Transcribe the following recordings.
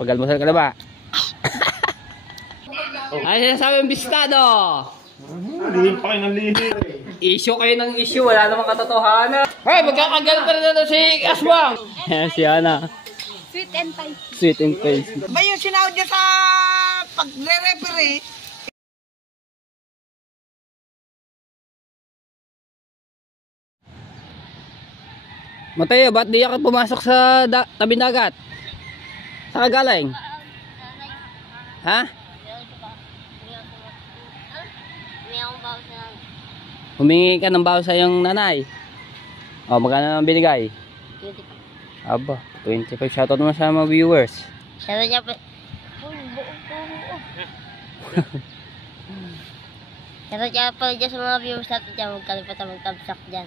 Pag-almusal ka na ba? Ay, sinasabi yung bistado. Lihim pa kayo ng lihim. Issue kayo ng issue, wala namang katotohanan. Hey, magkakagal pa rin na si Aswang. Yan si Ana. Sweet and spicy. Sweet and spicy. Ba yung sinawad niya sa pagre-referee? Mateo, ba't di ka pumasok sa tabi dagat? Saan ka galing? Ha? Humingi ka ng bawas sa iyong nanay. O, magkano nang binigay? 25. Aba, 25. Shoutout naman sa mga viewers. Shoutout niya pa. Shoutout niya pa dyan sa mga viewers natin dyan. Magkalimutan mag-thumbsuck dyan.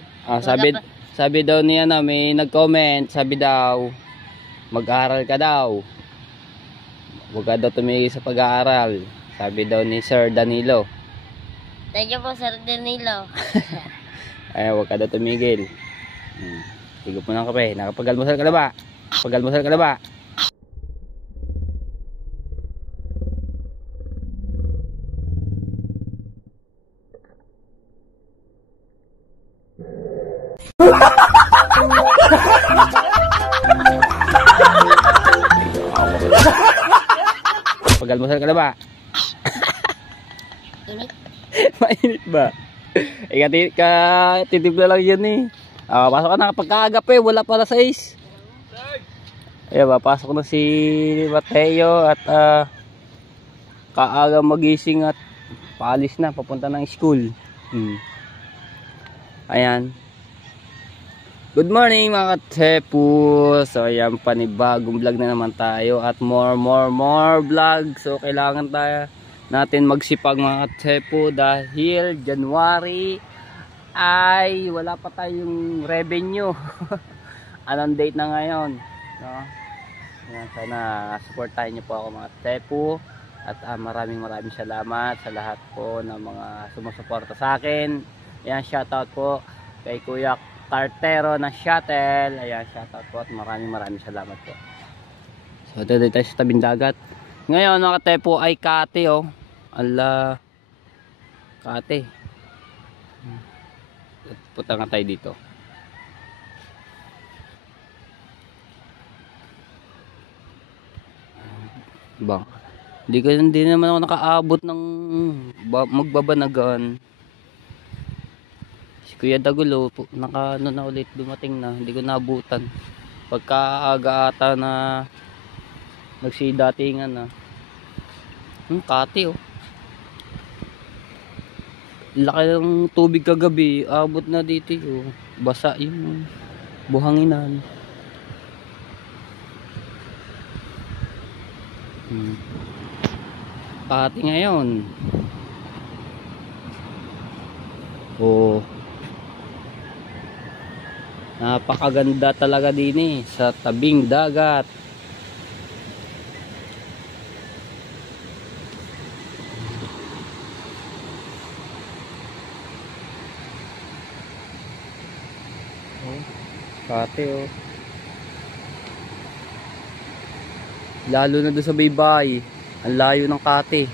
Sabi daw niya na may nag-comment. Sabi daw, mag-aaral ka daw. Huwag ka daw tumigil sa pag-aaral. Sabi daw ni Sir Danilo. Thank you po, Sir Danilo. Ay, huwag ka daw tumigil. Higop mo ng kape. Nakapag-almusal ka na ba? Pag-almusal ka na ba? Pag-almusal ka na ba? Init. Mainit ba? Titip na lang yan eh. Pasok ka na kapag kaagap eh. Wala pala 6. Ayan ba, pasok na si Mateo at kaaga magising at paalis na, papunta ng school. Ayan. Good morning mga katepo. So ayan, panibagong vlog na naman tayo at more vlog. So kailangan natin magsipag mga katepo dahil January ay wala pa tayong revenue. Anong date na ngayon, no? Ayan, sana supportahan niyo po ako mga katepo at maraming salamat sa lahat po ng mga sumusuporta sa akin. Ayan, shoutout po kay Kuya Cartero na shuttle. Ayan, shoutout po at maraming salamat po. So dito tayo sa tabing dagat. Ngayon mga katepo ay kate oh. Ala, kate. Punta nga tayo dito. Bang. Hindi naman ako nakaabot ng magbabanagan. Si Kuya Dagulo ano na ulit, dumating na, hindi ko naabutan. Pagkaaga ata na nagsidatingan na. Kati oh. Laki ng tubig kagabi, abot na dito oh. Basa yung buhanginan. Kati ngayon. Oh. Napakaganda talaga din eh sa tabing dagat. Kate oh. Lalo na doon sa baybay. Ang layo ng kate.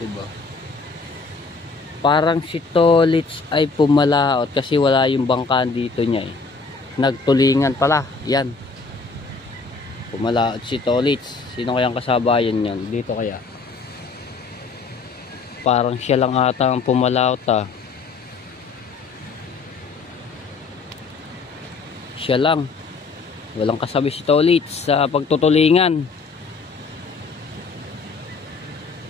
Diba? Parang si Tolits ay pumalaot kasi wala yung bangkaan dito niya eh. Nagtulingan pala. Yan. Pumalaot si Tolits. Sino kayang kasabayan yan? Dito kaya? Parang siya lang ata ang pumalaot ah. Siya lang. Walang kasabi si Tolits sa pagtutulingan.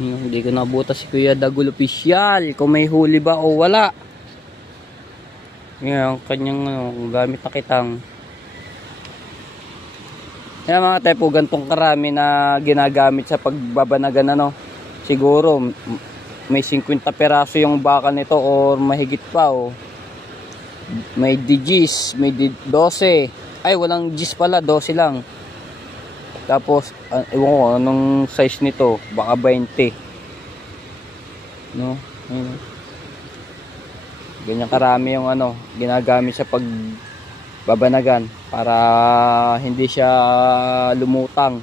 Hindi ko nabuta si Kuya Dagulo Official kung may huli ba o wala. Yan, kanyang gamit na kitang. Yan mga tepo, gantong karami na ginagamit sa pagbabanagan ano. Siguro may 50 peraso yung baka nito or mahigit pa oh. May digis, may 12. Ay walang gis pala, 12 lang. Tapos ewan ko anong size nito, baka 20. No? Ayun. Ganyan karami yung ano, ginagamit sa pagbabanagan para hindi siya lumutang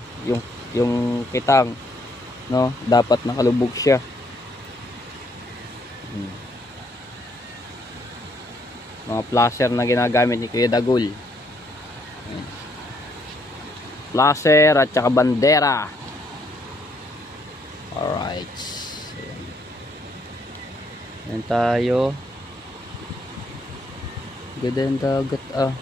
yung kitang, no? Dapat nakalubog siya. Mga placer na ginagamit ni Kuya Dagul. Placer at saka bandera. Alright. Yan tayo. Ganda yung dagat ah.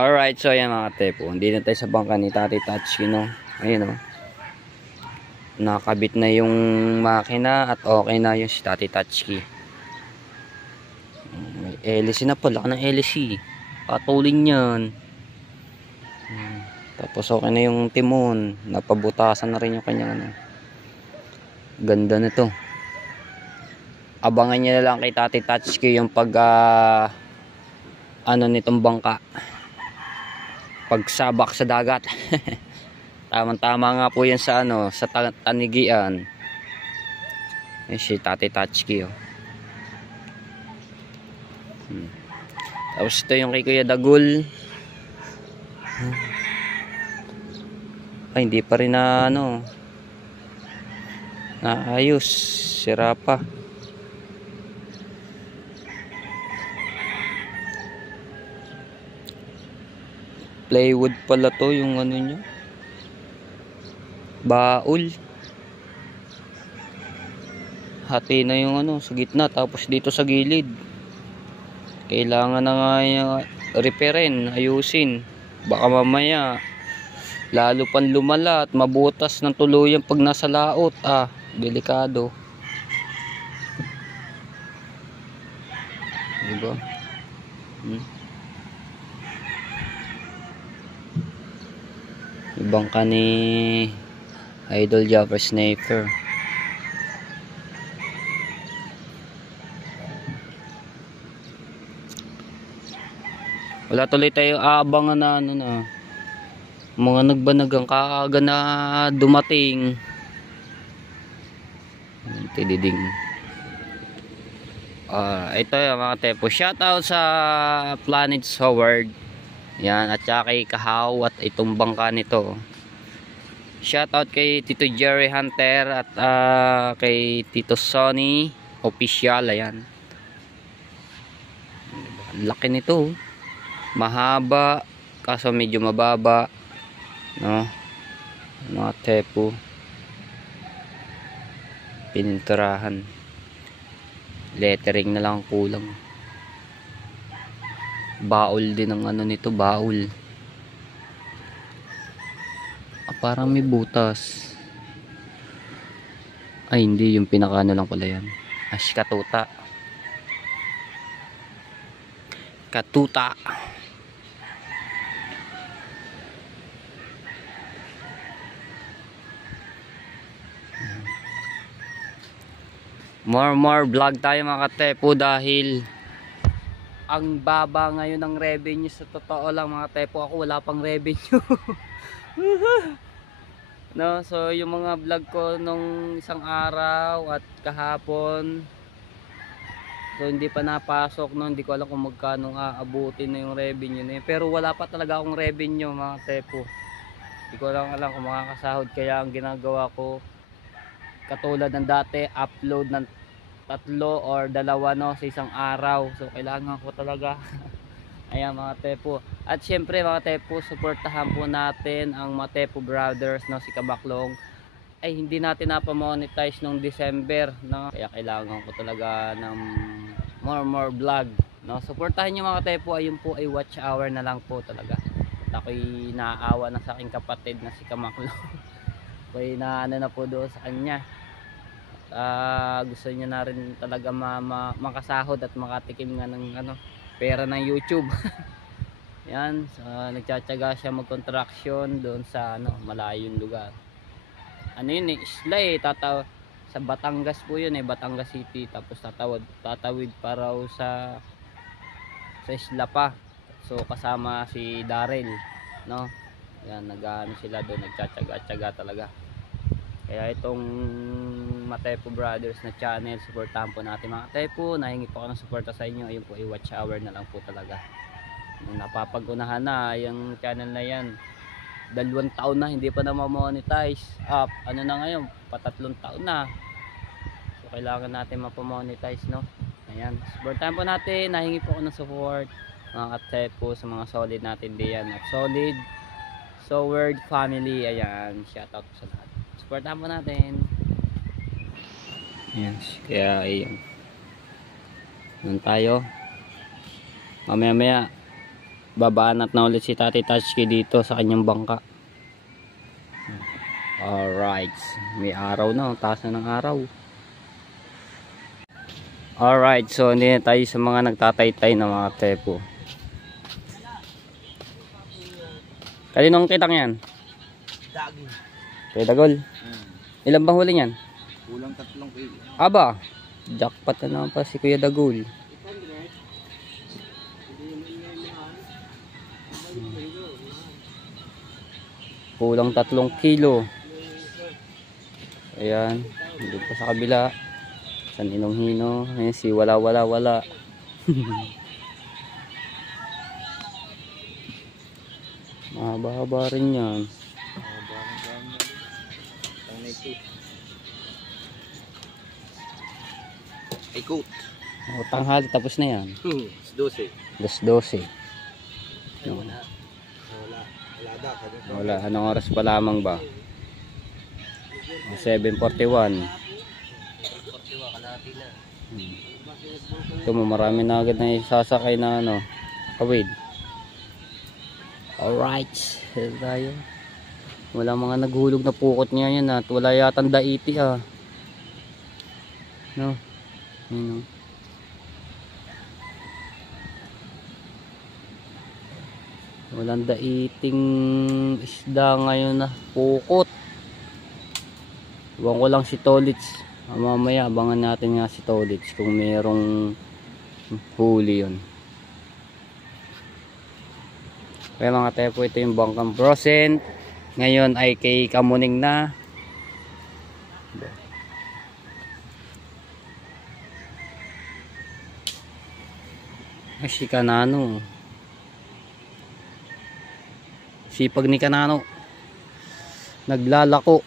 Alright, so ayan mga tepo. Hindi na tayo sa bangka ni Tati Tatsuki, no? Ayun, no? Nakabit na yung makina at okay na yung si Tati Tatsuki. May LC na pala. Laka ng LC. Patulin yan. Tapos okay na yung timon. Napabutasan na rin yung kanyang ano. Ganda nito. Abangan nyo na lang kay Tati Tatsuki yung pag ano nitong bangka. Pagsabak sa dagat. Tamang-tama nga po yan sa ano, sa tanigian. Yan si Tati Tatsuki, oh. Tapos ito yung kay Kuya Dagul. Ay, hindi pa rin na ano, naayos, sira pa. Plywood pala to yung ano nyo, baul. Hati na yung ano sa gitna, tapos dito sa gilid kailangan na nga repairin, ayusin. Baka mamaya lalo pang lumala at mabutas ng tuluyan pag nasa laot. Delikado, diba? Ibang ka ni Idol Jumper Sniper. Wala tuloy tayo aabangan na ano na mga nagbanagang kaaga na dumating. Tididing. Ito yung mga tepo. Shoutout sa Planet Howard. Yan, at saka kay Kahaw at itong bangka nito. Shoutout kay Tito Jerry Hunter at kay Tito Sonny Official. Ayan. Laki nito. Mahaba kaso medyo mababa, no? Mga tepo. Pininturahan. Lettering na lang kulang. Baul din ang ano nito, baul. Parang may butas. Ay hindi, yung pinakaano lang pala yan. Katuta. Katuta. More vlog tayo mga katepo dahil ang baba ngayon ng revenue. Sa totoo lang mga tepo, ako wala pang revenue. No, so yung mga vlog ko nung isang araw at kahapon, so hindi pa napasok, no, hindi ko alam kung magkano aabutin na yung revenue na yun. Pero wala pa talaga akong revenue mga tepo. Hindi ko lang alam kung makakasahod, kaya ang ginagawa ko katulad ng dati, upload ng 3 or 2 no sa isang araw. So kailangan ko talaga. Ayan mga tepo. At syempre mga tepo, suportahan po natin ang mga Tepo Brothers, no, si Kabaklong. Ay hindi natin napamonetize nung December, no. Kaya kailangan ko talaga ng more vlog, no. Suportahan niyo mga tepo. Ayun po ay watch hour na lang po talaga. At ako'y naaawa na sa aking kapatid na si Kamaklong. Ako'y naano na po doon sa kanya. Gusto niya na rin talaga makasahod at makatikim nga ng ano, pera ng YouTube. Yan, so, nagtsatsaga siya mag-contraction doon sa malayong lugar. Ano yun isla sa Batangas po yun Batangas City. Tapos tatawid pa raw sa isla pa. So kasama si Daryl, no? Yan, nag-ano sila doon, nagtsatsaga talaga. Kaya itong Matepo Brothers na channel, supportahan po natin mga Tepo. Nahingi po ako ng suporta sa inyo. Ayun po, i-watch hour na lang po talaga. Napapag-unahan na yung channel na yan. 2 taon na hindi pa na ma-monetize. Ano na ngayon, 3 taon na. So kailangan natin mapamonetize, no? Ayan, supportahan po natin. Nahingi po ako ng support mga Tepo sa mga solid natin diyan at solid Word family. Ayan, shoutout po sa lahat. Supportahan po natin. Ayan, kaya ayun. Nun tayo. Mamaya babaanat na ulit si Tati Tatsuki dito sa kanyang bangka. Alright, may araw na, taas na ng araw. Alright, so hindi na tayo sa mga nagtataytay na mga Tepo. Kaninong kitang yan? Daging. Kay Dagol. Ilan bang huli yan? Kulang 3 kilo. Aba, jackpot na naman pa si Kuya Dagol. Kulang 3 kilo. Ayan, doon pa sa kabila. Sa Ninong-Hino. Ayan si wala. Mahaba-haba rin yan. Ikot. Tanghali tapos na yan. 12. 12. Wala. Anong oras pa lamang ba? 7:41. Ito mo, marami na agad na isasakay na kawid. Alright, tayo. Wala mga naghulog na pukot niya yan at wala yatang daiti no. Yun, no. Walang daiting isda ngayon na pukot. Iwan ko lang si Tolits. Mamaya abangan natin nga si Tolits kung merong huli yun. Kaya mga Tepo, ito yung bangkang Brosent. Ngayon ay kay Kamuning na. Ay, si Kanano. Sipag ni Kanano. Naglalako.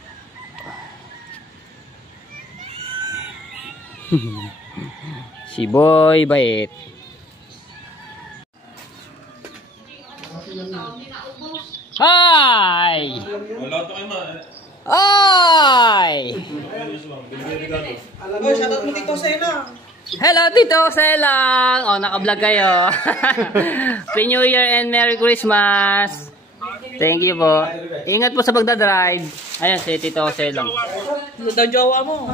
Si Boy bait. Hi! Wala to kayo Hi! Oh, shoutout mo Tito Sena. Hello Tito Selang! Naka-vlog kayo. Happy New Year and Merry Christmas! Thank you po. Ingat po sa pagdadrive. Ayan si Tito Selang. Ano daw jowa mo?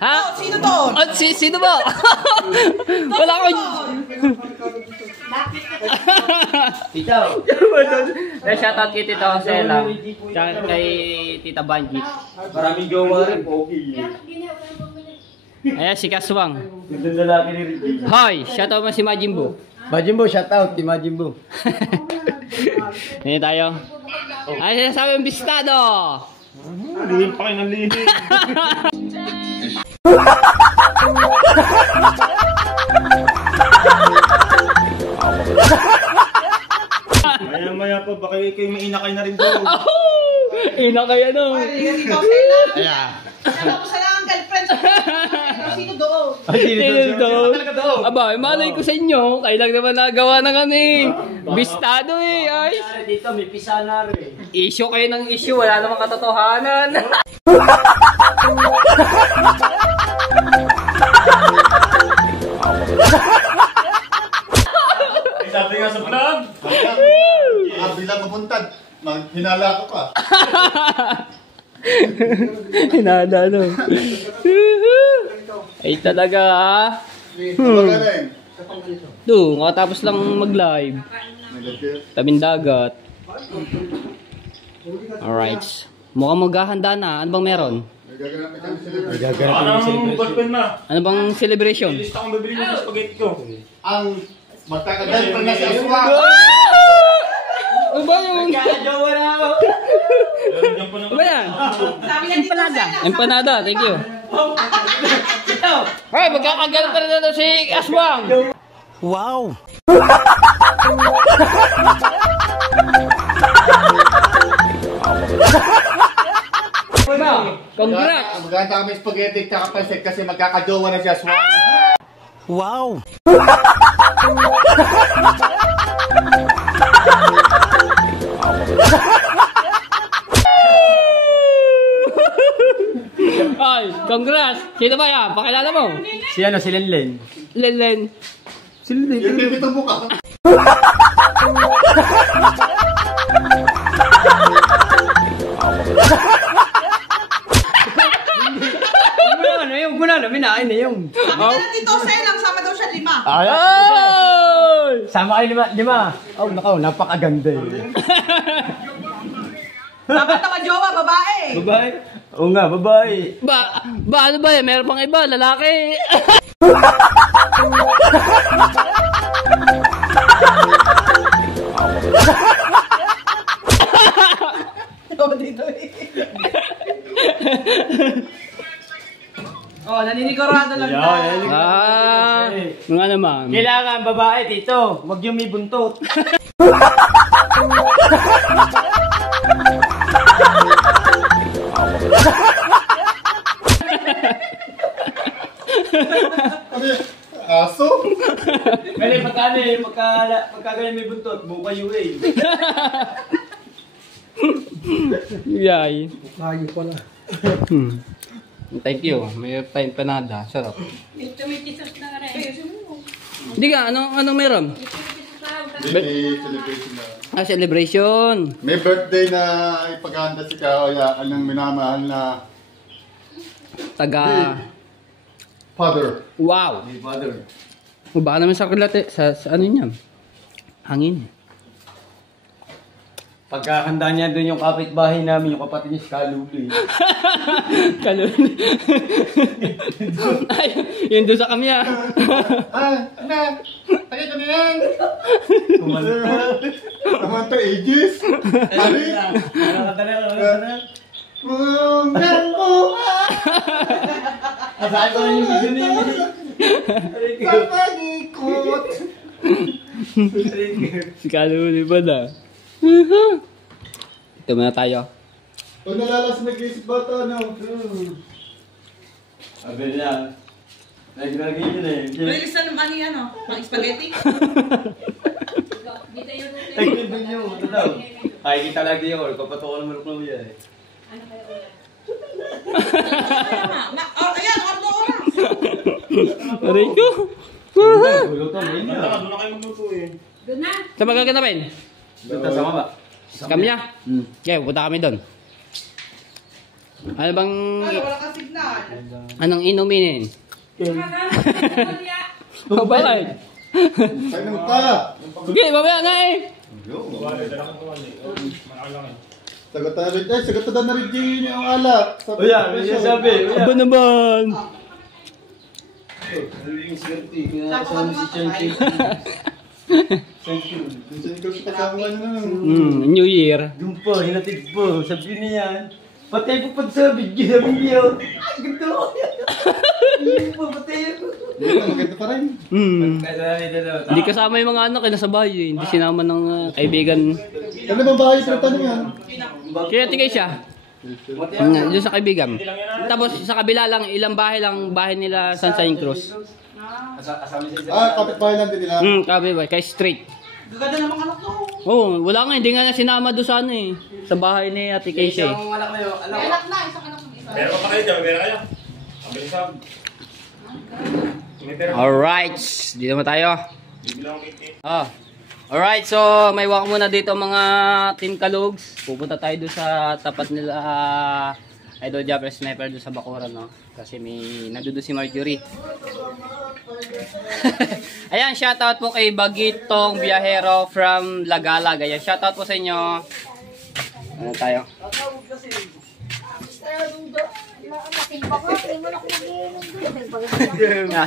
Ha? Sino to? Sino ba? Wala ko. Tito. Shoutout kay Tito Selang. Tsaka kay Tita Banji. Maraming jowa rin. Okay. Ayan si Kaswang. Hi! Shoutout mo si Majimbo. Majimbo, shoutout si Majimbo. Hindi tayo. Ay, sinasabi yung bistado. Lihim pa kayo ng lihim. Maya pa, baka kayo may inakay na rin doon. Inakay ano? Ay, Tito Sena. Ayan. Shoutout mo sa lang ang girlfriend. Sino doon? Sino doon? Aba, malay ko sa inyo. Kailang naman nagawa na kami. Bistado ay. Dito may pisana rin. Issue kayo ng issue. Wala namang katotohanan. Sabi nga sa vlog. Bilang mapuntad, hinala ko pa. Hinada no. Ay talaga Magana eh. Do, makatapos lang mag-live. Tabing dagat. Alright. Mukhang maghahanda na. Ano bang meron? Parang ballpen na. Ano bang celebration? Lista kong bibili ng spaghetti ko. Ang magkakadal pa na si Aswa. Ano ba yung... Kakajowa na ako. Diyan pa Ano ba yan? Sabi niya dito sa Empanada. Thank you. Ay, magkakagalit pa rin na si Aswang. Wow! Congrats! Maganda kami spaghetti at pansit kasi magkakajowa na si Aswa. Wow! Ay, congrats! Sino ba yan? Pakilala mo? Si ano, si Lenlen. Lenlen. Yung bibitong mukha. Yung guna namin na yung. Sabi niya dito sa lang, sama daw siya 5. Ay! Sama kayo lima. Oh, nakaw, napakaganda eh. Dapat naman jowa, babae. Babae? Oo nga, babae. Ba ano ba yan? Meron pang iba, lalaki. Ito dito eh. Oh, naninigurado lang tayo. Nga naman. Kailangan babae dito. Huwag yung may buntot. Aso? Kaya magkano eh, magkagaling may buntot, buka yung eh. Yay. Kayo pala. Thank you. May empanada. Sarap. Hindi ka, anong meron? Celebration na. Ah, celebration. May birthday na ipaghahanda si Kaoya. Anong minamahal na Taga... father. Wow. Hey, father. O baka naman sa kilate, sa ano niyan? Hangin. Pagkakanda niya doon yung kapitbahay namin, yung kapatid niya si Kaluli. Kalun. Ay, yun doon sa kamya. Anak! Tayo kami yan! Naman to ages! Sabi? Mungang buha! Asahan ko na yung video niya. Sa pag-ikot! Si Kalun ba na? Ito muna tayo. Pag nalalas nag-iisip bata, ano? Sabi niya, nag-lagay yun eh. Release na naman yan, ang spaghetti. Nag-lagay yun, ano daw? Ay, kita lagi yun, kapatukan naman ko yan eh. Ayan, ordo oras. Aray ko. Luto mo yun Doon yun. na kayo magluto eh. Sa magaganapin? Luto sa baba. Sa kamya? Okay, pupunta kami doon. Ano bang... Wala kang signal. Anong inumin? Oh, bakit? Kailan pa? Sige, mamaya na eh. Sagot na rin, sagot na rin Jane yung alak. O yan, may sabi. Aba naman. Yung swerte, kinakasama si Chanchi. Minsan ikaw siya kasama niya na. New Year. Doon po, hinatid po. Sabi niya, patay po pag sa video. Ay, ganito. Hindi po, patay po. Maganda pa rin. Hindi kasama yung mga anak, nasa bahay eh. Hindi sinama ng kaibigan. Ano bang bahay sa tanong yan? Kaya tigay siya. Doon sa kaibigan. Tapos sa kabila lang, ilang bahay nila Sunshine Cruz. Kapitbahay lang din nila. Kabila, kay street. Gaganda ng mga anak ko. Oh, wala nga, hindi nga na sinama doon sa ano eh. Sa bahay ni Ate Casey. May anak na, isang anak ng isa. Pero pa kayo dyan, may pera kayo. Ang bilisab. May pera. Alright, dito mo tayo. Bibilang kit. Alright, so may walk muna dito mga Team Kalugs. Pupunta tayo doon sa tapat nila Idol Japper Sniper doon sa bakuran, no? Kasi may nandoon si Marjorie. Ayan, shoutout po kay Bagitong Biyahero from Lagalag. Ayan, shoutout po sa inyo. Ano tayo?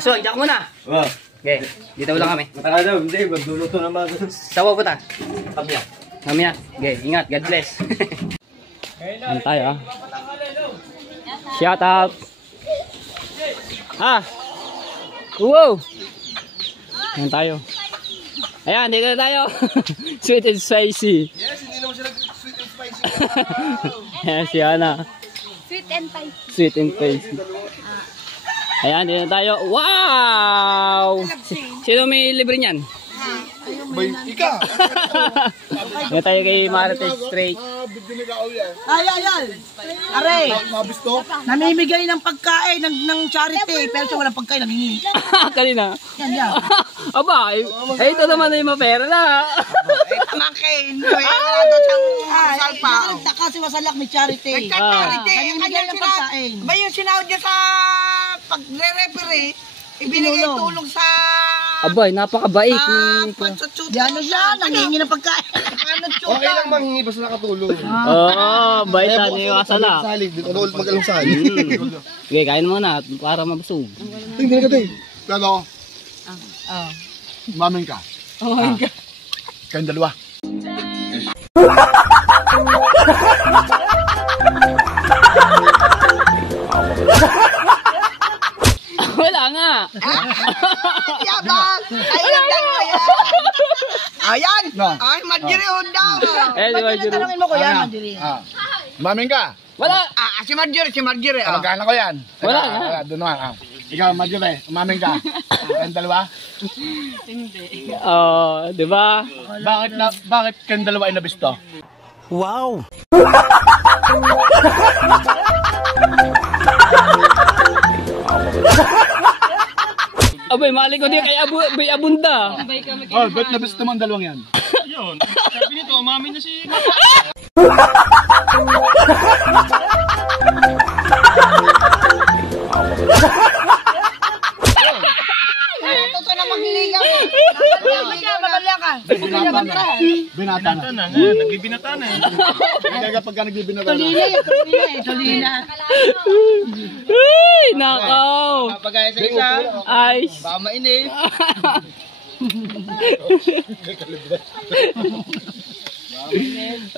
So, iyak muna. Wow. Okay, dito lang kami. Matalo, hindi. Magluluto naman. Sawa po ta. Mamaya. Okay, ingat. God bless. Ano tayo, ah? Shout out. Wow. Ano tayo? Ayan, dito na tayo. Sweet and spicy. Yes, hindi naman siya sweet and spicy. Ayan, si Ana. Sweet and spicy. Sweet and spicy. Ayan, dito na tayo. Wow! Sino may libre niyan? Bay, ika! Dito tayo kay Marites Straight. Ay. Are, Mabisto? namimigay ng pagkain ng charity, pero siya walang pagkain, nangingi. Kanina. Yan. Aba, ito naman na yung mapera na. Tamakin, wala doon siyang salpa. Nagtaka si Wasalak, may charity. Nagka-charity. Namimigay ng pagkain. Ba yung sinahod niya sa pagre-referee, ibinigay tulong sa... Abay, napakabait. Diyan siya, nangingi ng pagkain. Okay lang manghingi basta nakatulong. Oo, bait na niyo asala. Salig, ano ulit mag-along salig. Okay, kain muna para mabusog. Tingnan ka tayo. Pero, mamin ka. Kayong dalawa. Wala nga. Yabang! Ayun, dalawa yan. Ayan! Ay, Marjorie daw. Si Marjorie. Tanungin mo ko yan, Marjorie. Mamin ka. Wala. Si Marjorie. Kamag-anak ko yan. Wala nga. Doon naman. Ikaw, Marjorie, mamin ka. Kayong dalawa? Di ba? Bakit kayong dalawa ay nabisto? Wow! Abay, mali ko din kay Abunda. Oh, ba't nabisto mo ang dalawang yan? Yun. Sabi nito, umamin na si... Totoo na magliligaw. Mabalya ka. Binata na. Nagbibinata na eh. Kaya pagka nagbibinata na. Solina. Ay, nakaw. Pagkaya sa isa, Ay. baka mainit.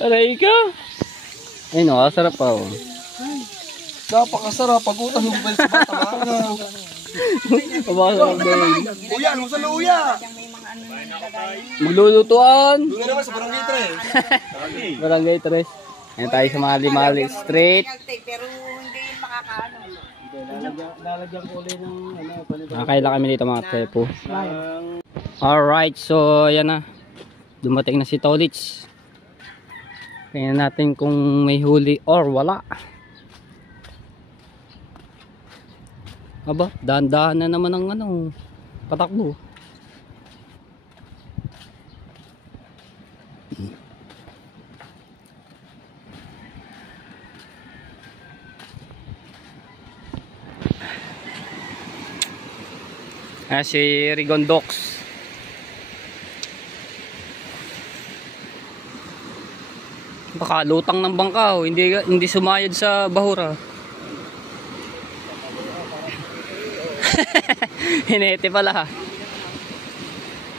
Aray ka. Ay, no, sarap pa. Napakasarap. Pag-utang yung bal sa bata. Pabasok din. Uya, ano sa luya? Maglulutuan. Doon naman sa barangay 3. Barangay 3. Ayan tayo sa Mali-Mali Street. Pero hindi makakaano. Nakakaila kami dito mga tepo. Alright, so ayan na. Dumating na si Tolits. Tingnan natin kung may huli or wala. Aba, dahan-dahan na naman ang patakbo. Si Rigondox. Baka lutang ng bangka, hindi sumayad sa bahura. Hinete pala.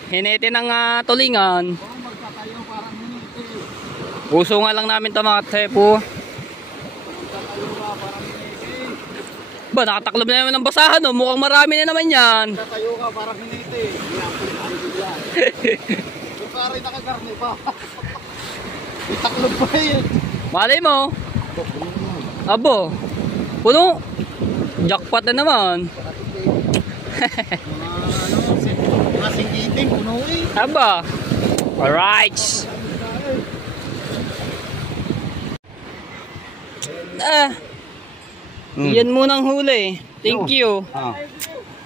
Hinete ng tulingan. Puso nga lang namin ito mga tepo. Ba, nakataklob na naman ng basahan, no? Mukhang marami na naman yan. Tatayo ka parang hiniti. Yung karay nakagarni pa. Itaklob pa yun. Malay mo. Abo. Puno. Jackpot na naman. Mga singgiting, puno eh. Aba. Alright. Yan munang huli. Thank you.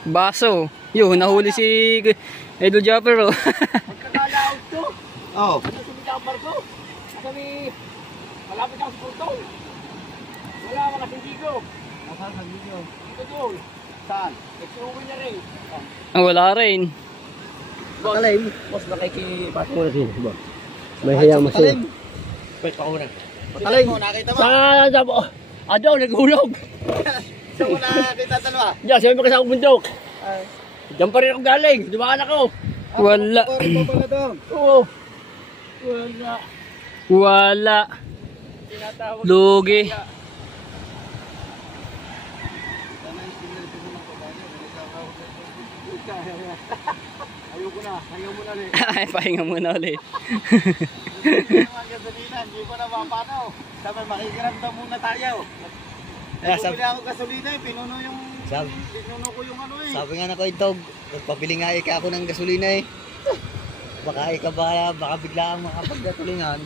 Baso. Yo, nahuli si Idol Japper. Oh. Malapit ako sa portol. Wala, wala, hindi Wala rin. Boss, nakikipasok mo na din. May hayang masaya. Wait, pauna. Pataling mo, nakita mo. Sa po. Ado, naghulog. Saan mo nakita dalawa? Diyan, sabi mo kasi akong bundok. Diyan pa rin ako galing. Dumaan ako. Wala. Puro pala doon. Oo. Wala. Wala. Lugi. Ayoko na, ayaw mo na rin. Ay, pahinga muna ulit. Mga gasolina, hindi ko na mapanaw. Sabi, makikiramdam muna tayo. Bumili ako gasolina pinuno ko yung ano eh. Sabi nga na ko itog, magpabili nga ako ng gasolina eh. Baka bigla ang makapagdatulingan.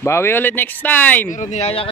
Bawi ulit next time. Pero niyaya